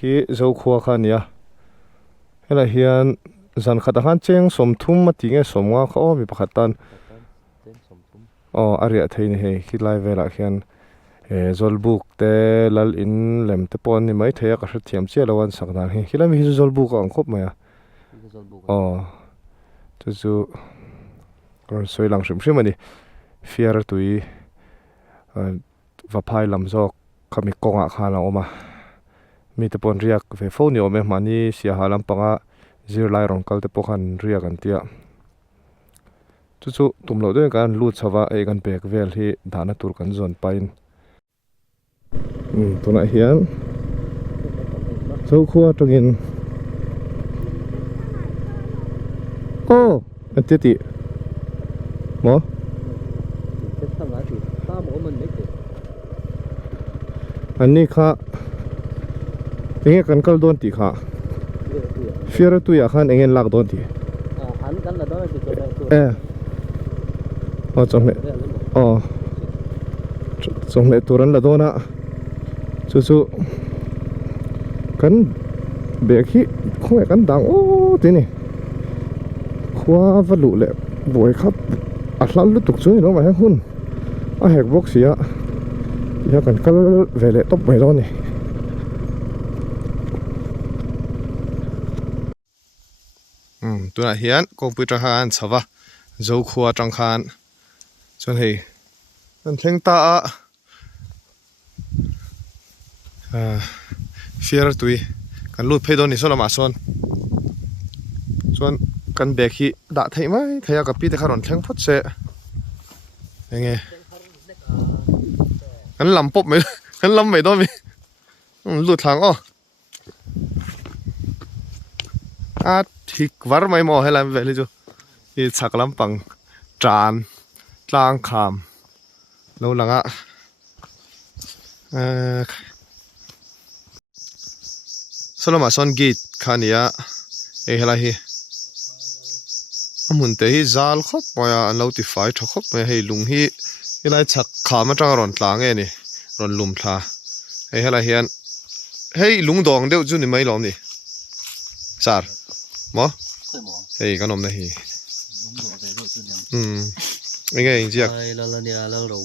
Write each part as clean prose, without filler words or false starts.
hi zo khua kha nia hela hian zan khata khan cheng som thum ma ti nge som nga kha mi pakhat tan aria theini hei hi lai vela hian zolbuk te lal in lem te pon ni mai theya ka hra thiam che lawan sakdan hi hilam hi zolbuk ang khop maya chu rồi soi lang shim shim ani fiar tui va phai lam zo khami konga khala oma mi te pon riak ve phone ni ome mani sia halam panga zir lai rong kal te pokhan riak an tia chu tumlo de kan lut chawa e kan pek vel hi dana tur kan zon pain tuna hian zo khuwa tungin antiti mo anni kha enge kan kal don ti kha fiar tu ya khan engen lak don ti an kan la don ti chong le turan la dona chu kan be khi khoi kan dang ti ni khwa valu le boi khap a hlan lu tuk chui no ma hun a hek box ya kan kal vele top mai lo ni tuna hian computer han chawa zo khuwa tang khan chon hei an thleng ta fiar tui kan lut phei don ni so lama son chon kan bek hi da thei mai theya ka pi te kharon thleng phot se enge kan lam pop mai kan lam mai do mi lut thang thik war mai mo helam veli chu i chaklam pang tran tlang kham lo langa soloma son gate khania e hela hi amun te hi zal khop moya notify thokop me hei lung hi ilai chak khama tang ron tlang e ni ron lum thla e hela hian hei lung dong deuh chu ni mai lom ni sar mo hei kanom na hi nghe anh chị lal ro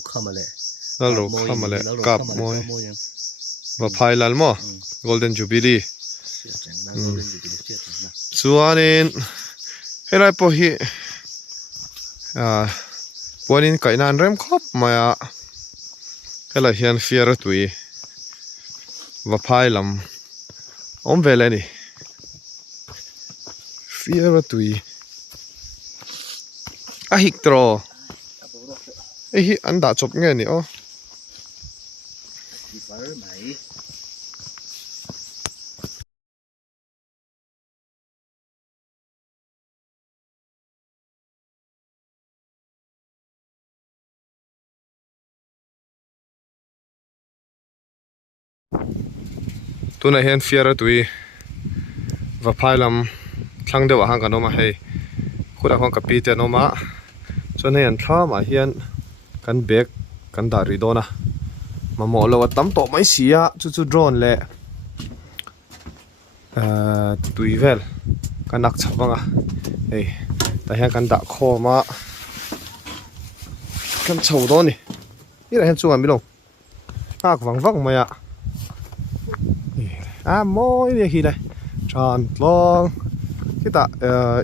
khamale kap moi và phai lal mo golden jubilee chuanin helai po hi ponin kainan rem khop maya helai hian fiar tui và phai lam om vele ni fiar tui a hik tro hi an da chop nge ni tuna hian fiar tui va phai lam thlang dewa hang kanoma hei khuda hong kapi te noma chon hian thla ma hian kan bek kan da ri dona mamo lo tam to mai sia chu drone le tui vel kan nak chawanga ei ta hian kan da khoma kan chho do ni ira hian chunga milong ak wang maya moi ni hi dai chan tlong kita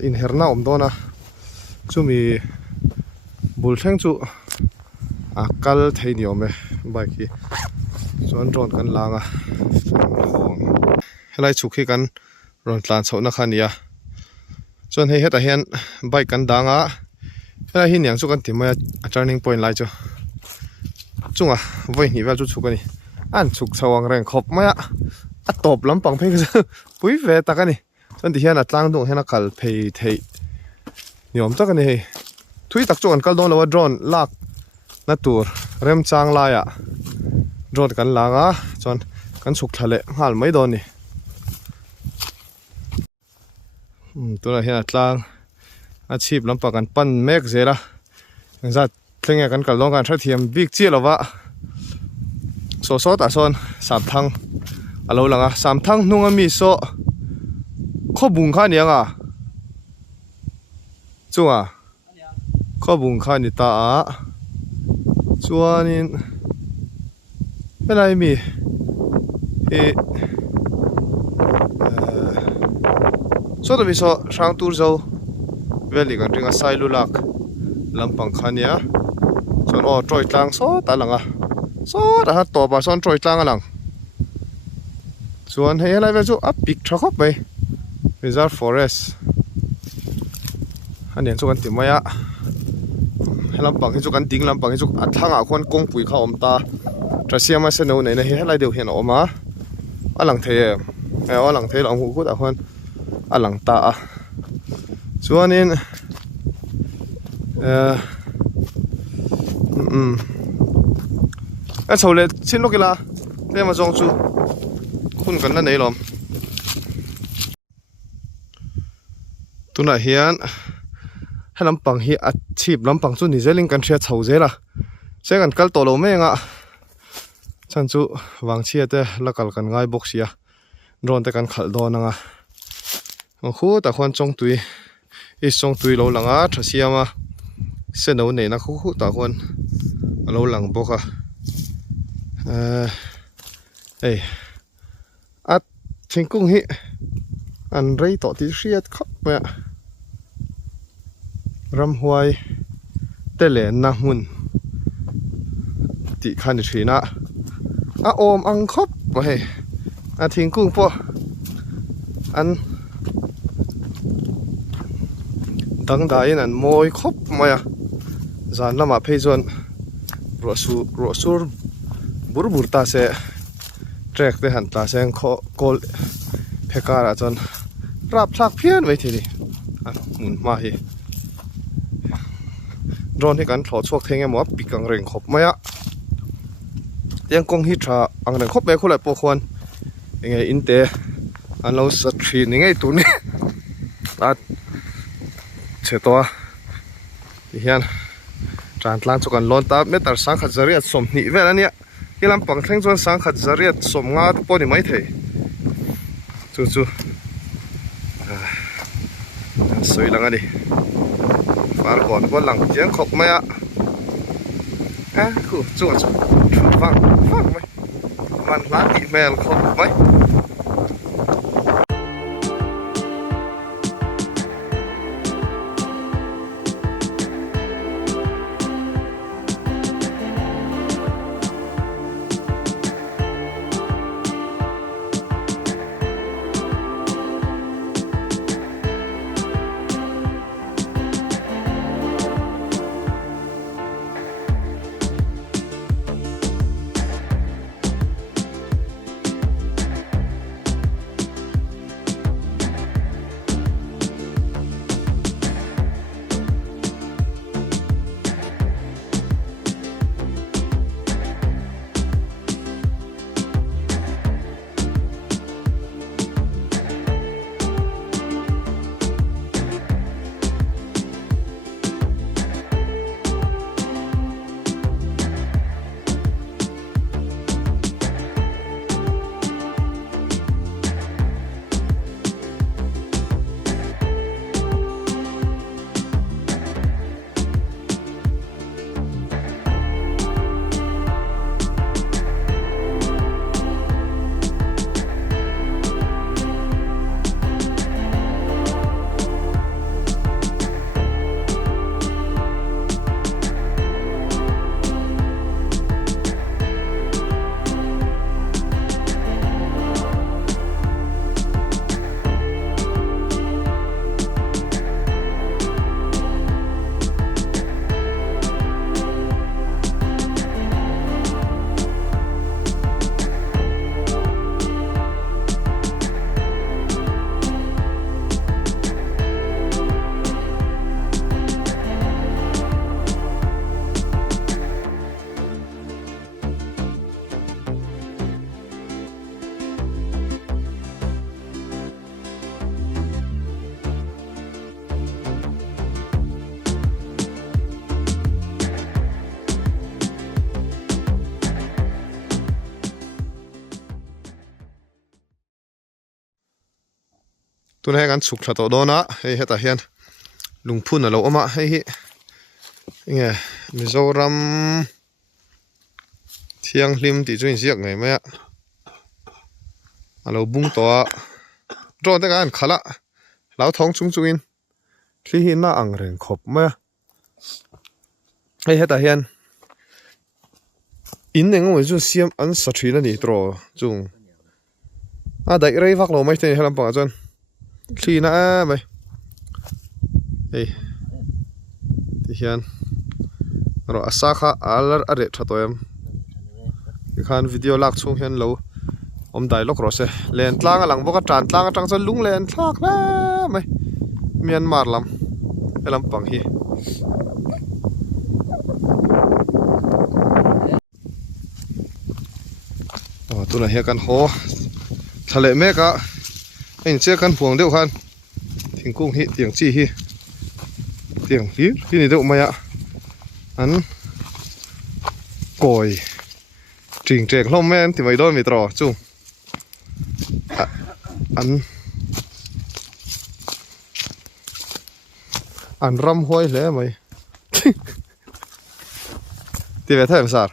in herna om dona chumi bul theng chu akal thei ni ome bike hi chuan ron kan langa helai chukhi kan ron tlan chhona khania chuan hei heta hian bike kan danga helai hi niang chu kan timaya turning point lai chu chunga voi ni vel chu chukani an chuk chawang reng khop maya a top lampang phei ka pui ve takani chuan ti hian atlang dung hena kal phei thei niom takani hei thui tak chu kan kal don lawa drone lak na tur rem chang la ya drone kan langa chuan kan suk thale ngal mai don ni tura hian atlang a chip lampang kan pan mek zela zat thlenge kan kal don kan thra thiam big chi lova so ta son sap thang alo langa sam thang hnunga mi so kho bung kha nianga chunga kho bung kha ni ta a chuanin helai mi e so to mi so sang tur zo veli kan ringa sailu lak lampang khania chon o troi tlang so ta langa so ta ha to ba son troi tlang alang chuan he helai ve chu a pik tha khop mai reserve forest anh em cho con tìm mày á làm bằng cái cho con tiếng làm bằng cái cho ăn thang à con công bùi khao ông ta trả xe mà xe nấu này này hết lại điều hiện ổn mà anh lăng thế anh lăng thế là ông hú đã hơn anh lăng ta cho nên anh sau này xin lúc kia là thế mà trong chú khôn cần là này lắm tôi nói hiệnให้ลำปังฮีอาชีพลำปังจุนี่เจลิงกันเชียเฉาเจล่ะเช่กันกัลโตโลเมงอ่ะฉันจูวางเชียเตะละกัลกันง่ายบกเชียโดนแต่กันขัดโดนอ่ะโอ้โหแต่คนจงตุยอีจงตุยเราหลังอ่ะถ้าเชียมาเส้นเอาเนี่ยนะคู่แต่คนเราหลังบกอ่ะเอ้ยอัดทิ้งกุ้งฮีอันไรต่อที่เชียครับเนี่ย râm hoài tê lệ na hun tị khăn thủy na à ôm ăn khóc vậy à thiên cung po ăn đắng đáy nè môi khóc mày dàn lắm à phê zuan rọ su bur bur ta sẽ trek te hẳn ta sẽ khó col phê cả ra chọn rap thạc phiền vậy thì đi à muốn mà hi drone hi kan thlo chuak theng emaw pikang reng khop mai a tiang kong hi tha ang reng khop me khulai po khwan engei inte an lo sa thri ni ngei tu ni a che to hian tran tlang chu kan lon ta metar sang khat zariat som ni vel ania kilam pang thleng chuan sang khat zariat som nga tu po ni mai thei chu soi lang ani far còn có lằng tiếng khóc mày ạ à khu chuột vang vang mày man lá bị mèo khóc mày tu na kan chuk thato dona hei heta hian lungphun alo ama hei hi nge Mizoram thiang hlim ti chu in ziak ngai mai a alo bung to a ro te kan khala lau thong chung chung in thli hi na ang reng khop mai hei heta hian in eng ngoi chu siam an sa thina ni tro chung a dai rei vak lo mai te helam pa chon thli na mai hei ti hian ro asa kha alar are thatoem khan video lak chung hian lo om dialog ro se len tlang alang boka tran tlang atang chan lung len thlak la mai Myanmar lam elam pang hi tu na he kan ho thale me ka in che kan phuang deuh khan thingkung hi tiang chi hi tiang hi ni deuh maya an koi tring trek hlom men ti mai don mi tro chu an ram hoi hle mai ti ve thai sar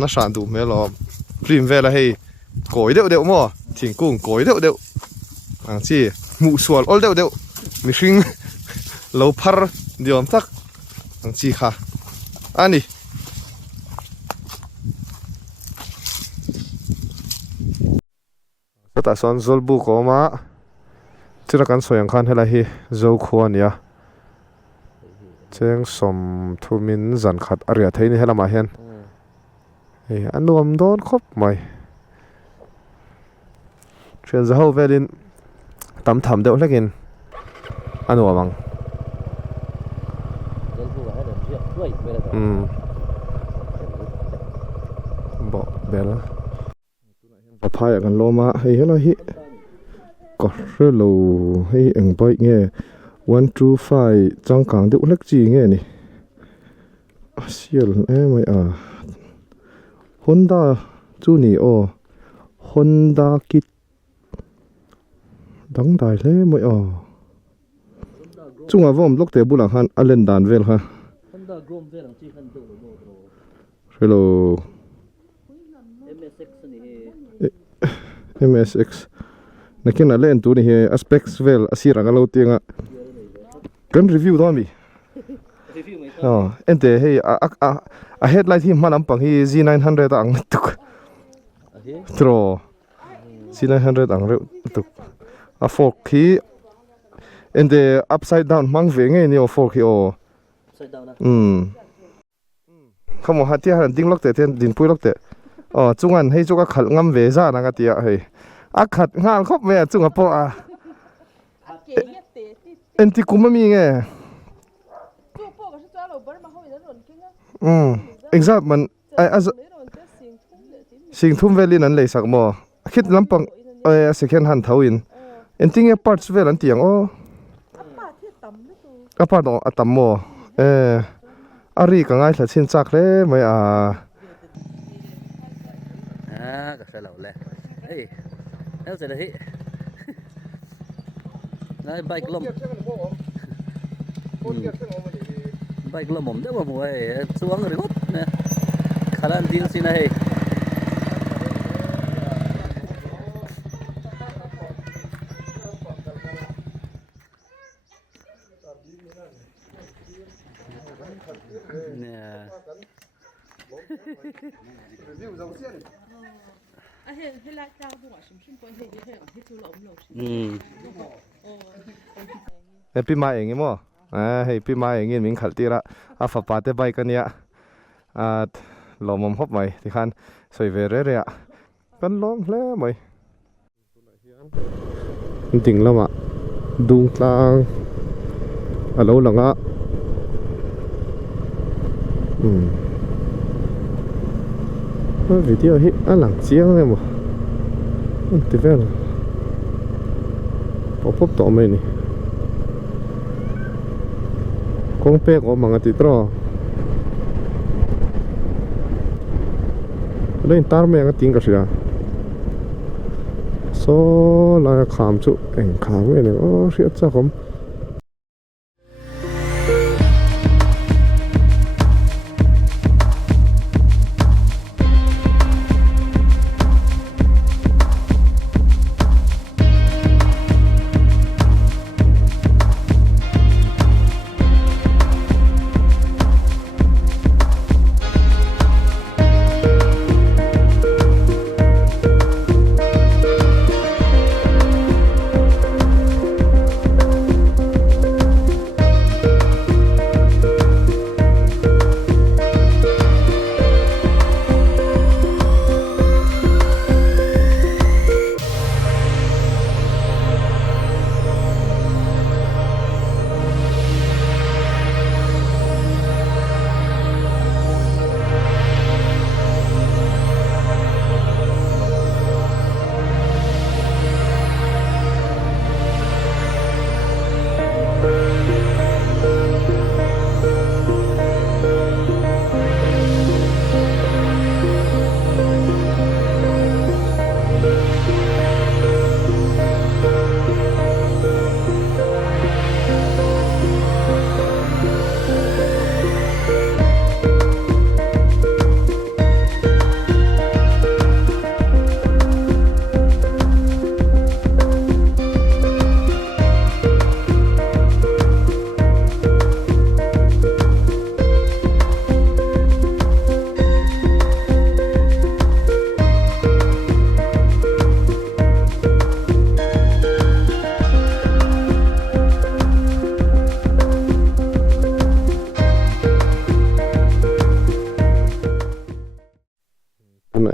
na san du me lo prim ve la hei koi deuh deuh mo thingkung koi deuh deuh ang chi mu sual ol deuh deuh mi hring lo phar diom tak ang chi kha ani ta son zolbu ko ma tira kan soyang khan hela hi zo khuan ya cheng som thumin zan khat aria theini helama hian ei anuam don khop mai thian za ho velin tam tham deuh hlekin anuamang bo bel phai kan loma hei hela hi ko relo hei eng bai nge 125 changkang deuh hlek chi nge ni sial mai a Honda chu ni o Honda kit dang dai hle mai a chunga vom lok te bulang han alen dan vel ha Honda grom ve rang chi khan do lo hello MSX nakin alen tu ni he aspects vel asira ngalo tinga kan review do mi ente hey a headlight hi manam pang hi Z900 ang tuk tro Z900 ang re tuk a fork hi ente upside down mang ve nge ni o fork hi o upside down khamo hatia han ding lok te ten din pui lok te chungan hei chuka khal ngam ve za na nga tia hei a khat ngal khop me chunga po a enti kumami nge exact man as sing thum velin an lei sak mo khit lampang second hand thawin enting e parts vel an tiang o apa do atam mo ari ka ngai thla chin chak le mai a ka sa law le ei el se hi nai bike lom bike lom mom de mo ai chuang ri got ne khalan dil sin ai Happy mai eng mo happy mai eng min khal tira a fa pa te bai kania lomom hop mai ti khan soi ve re re kan lom hle mai ting lama dung tlang alo langa video hi alang chiang em mo ti vel pop to mai ni kong pe ko mga titro lên tar me nga ting ka sia so lai kham chu eng kham nge ne o riat cha khom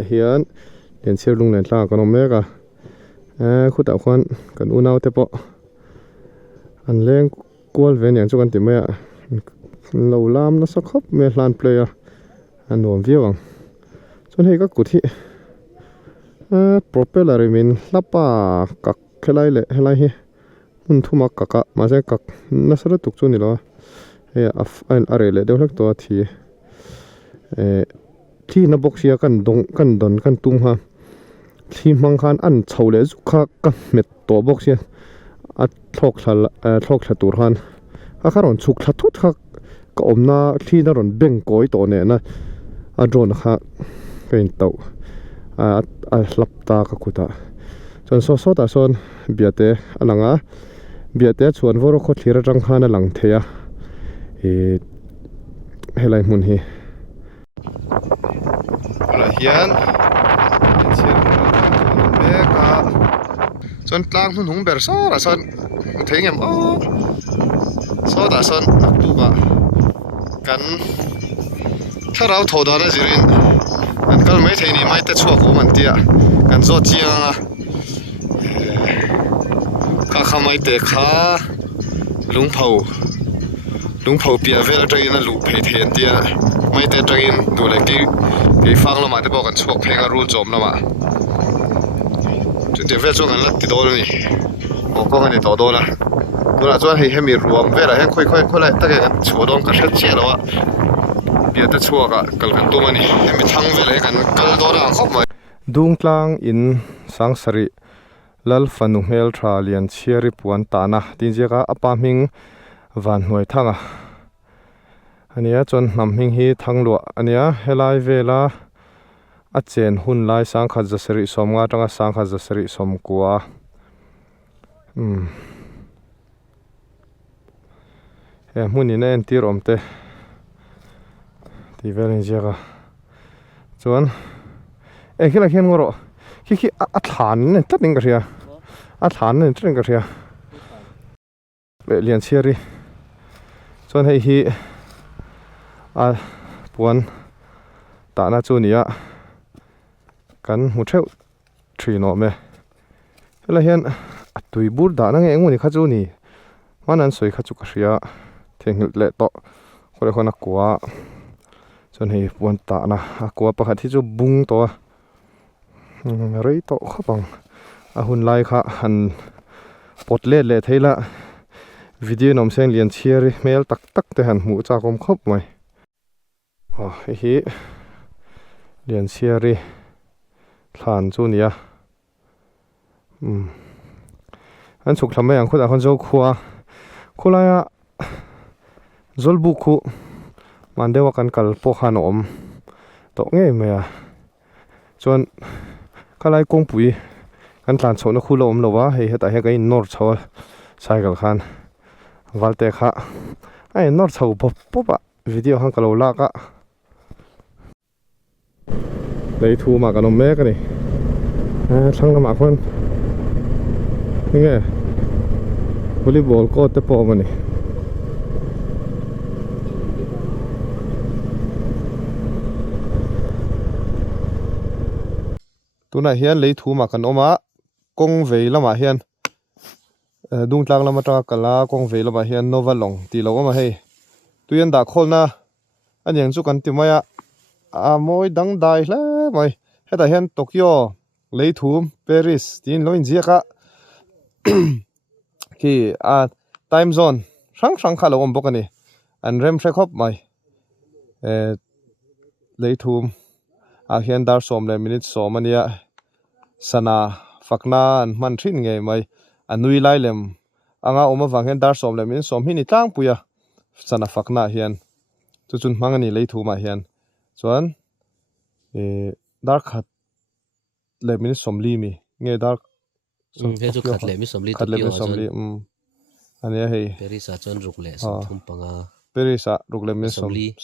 hian lian sir lung len tla kan mek a khuta khuan kan unau te po an leng kual ve niang chu kan ti mai a lo lam na sa khop me hlan play a an nuam viawang chon hei ka kuthi propeller min lapa kak khelai le helai hi mun thuma kaka ma se kak na sara tuk chu ni lo he an are le deuh lek to thi thi na box ya kan don kan tung ha thi mang khan an chhole zu kha ka met to box ya a thlok thla tur khan a kharon chuk thla thut kha ka omna thi na ron beng koi to ne na a drone kha kain to a hlapta ka khuta chon so ta son biate alanga biate chuan voro kho thira tang khan a lang theya helai mun hi ala hian meka chon tlang hun hung ber so ra son thengem o so da son tu ba kan tharau thoda na jirin kan kal mai theini mai te chuak ko man tia kan zo chianga ka khamai te kha lung phau pia vel train na lu phei then tia mai te train du le ki fang lo ma te bo kan chuak phenga ru chom lo ma te vel chu kan lat ti do ni o ko kan ni to do la dura chuan hei hemi ruam vela he khoi lai ta kan chu dong ka hret che lo a bia te chuaka kal kan tu mani hemi thang vela he kan kal do na khop mai dung tlang in sang sari lal fanu hmel tha lian chiari puan ta na tin jeka apa ming van hnuai thanga ania chon nam hing hi thanglo ania helai vela a chen hun lai sang kha jasari som nga tanga sang kha jasari som kwa he muni na en tir omte ti velin jeka chuan khila khen ngoro khi a thlan ne tating ka ria a thlan ne tring ka ria le lian chiari chon hei hi a puan ta na chu nia kan mu theu thri no me hela hian a tui bur da na nge nguni kha chu ni manan soi kha chu ka ria thengil le to khore khona kwa chon hei puan ta na a kwa pakhat hi chu bung to rei to khapang a hun lai kha han potle le theila video nom seng lian chiari mail tak tak te han mu cha kom khop mai hi lian chiari thlan chu nia an chuk thlam yang khuda khon zo khuwa khulaya zolbu khu mandewa kan kal po khan om to nge me ya chon kalai kong pui kan tlan chona khulo om lowa hei heta he kai nor chaw cycle khan walte kha ai nor chaw pop popa video han kalo la ka lấy thu mà cả nó mé cái này sang nó mà con nghe volleyball có tới po mà này tu này hiền lấy thu mà cả nó mà công về là mà hiền đúng lang là mà ta cả là công về là mà hiền nó vào lòng thì lâu mà hay tuy nhiên đã khôn na anh em chú cần tìm mày mỗi đăng đài là mày hết tại hiện Tokyo lấy thú Paris tin loin gì cả khi time zone sáng khá là ổn bốc này anh rem sẽ khóc mày lấy thú hiện dar som le minute som ania sana fakna an man thin nge mai anui lai lem anga oma wang hiện dar som le minute som hi ni tlang puya sana fakna hian chu chun mangani lấy thú mà hian chuan dar khat le min somli mi nge dar he chu khat le mi somli khat le min somli ania hei Paris a chon ruk le som thum panga Paris a ruk le min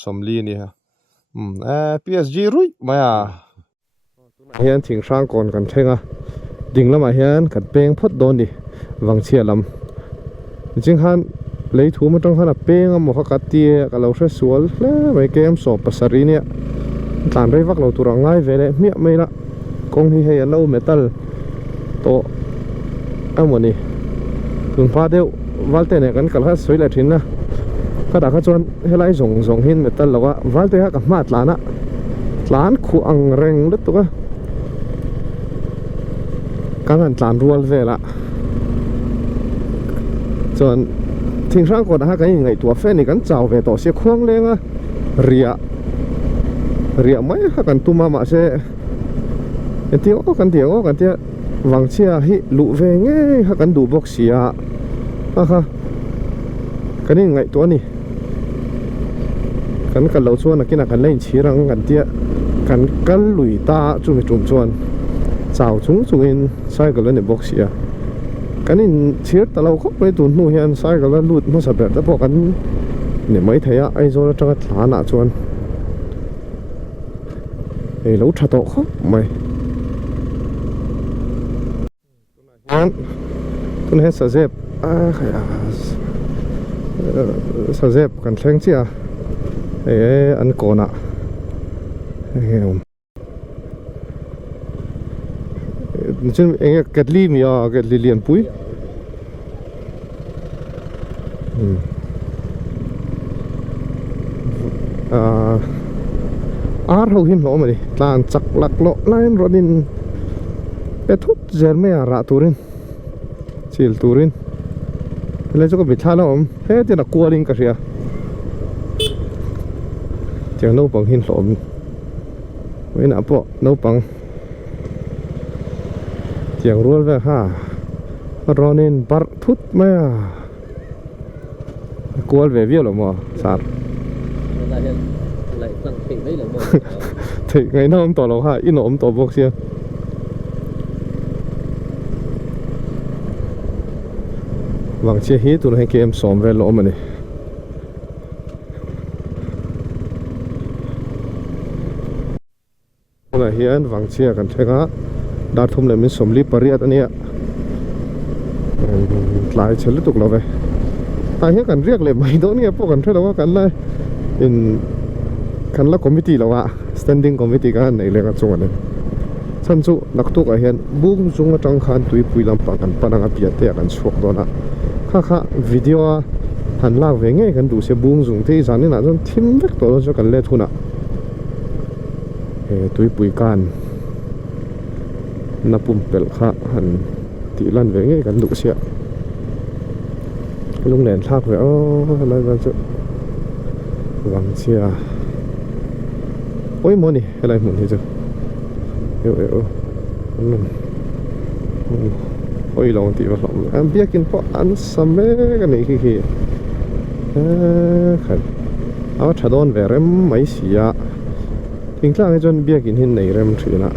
somli ni ha PSG rui maya hian thing sang kon kan thenga dinglama hian khat peng phot don ni wang chia lam jing han lấy thú mà trong hana peng mo kha tia ka lo hre sual le mai kem so pasari ni tlan rei vak lo turang ngai vele mi mai na kong hi hei lo metal to amoni tung pha deu walte ne kan kal ha soi la thin na ka da kha chon helai zong hin metal lawa walte ha ka ma tlana tlan khu ang reng le tu ka kan tlan rual vela chon thing sang ko da ha ka ngai tua fe ni kan chaw ve to se khuang lenga ria mai ha kan tuma ma se etiang kan tia wang chia hi lu ve nge ha kan du box sia ha kan ngai to ni kan lo chuan akina kan lein chirang kan tia kan kal lui ta chu mi tum chuan chaw chung in cycle ni box sia kanin chir talo khop mai tu nu hian cycle lut no saber ta po kan ni mai thaya ai zo ta thana chuan ei lo tha to khop mai an tun he sa zep khaya sa zep kan thleng chia an kona chân anh kết li mi à kết li liền pui ar hau hin lo mari tlan chak lak lo lain rodin pethut jerme ara turin chil turin le cho ko bithala om he te na kualing ka ria chang no pang hin lo mai na po no pang chang rual ve ha ronin bar thut ma kual ve vielo mo sar thì ngày nào ông tỏ lẩu ha in ông tỏ bốc xia vàng chia hí tụi hay kia em xóm về lỗ mà này là hiền vàng chia cần thấy á đã thum lại mình xóm li pariat anh ạ lại chơi liên tục là vậy ta hiền cần riêng lại mấy đó nè po cần thấy đâu cần lại in kan la committee lawa standing committee ka nei le ka chunga ne chan chu naktuk a hian bung chunga tang khan tui pui lam pa kan pananga pia te kan chok dona kha video han la ve nge kan du se bung jung te zanin na jon thim vek to jo kan le thuna tui pui kan na pum pel kha han ti lan ve nge kan du sia lung len thak ve o lai ban chu wang chia ôi moni hay là muốn thế chứ, yêu oi long ti va hlom am biakin po an same ka nei khi khan aw thadon ve rem mai sia thingtlang jon biakin hin nei rem thina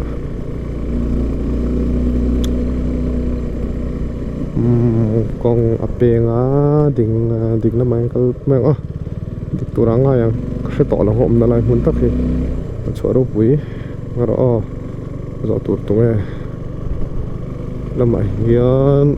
kong apenga ding na mai kal mang a dik turanga yang khe to la hom na lai hun tak hi choro pui ngaro o zo tur tu nge lamai hian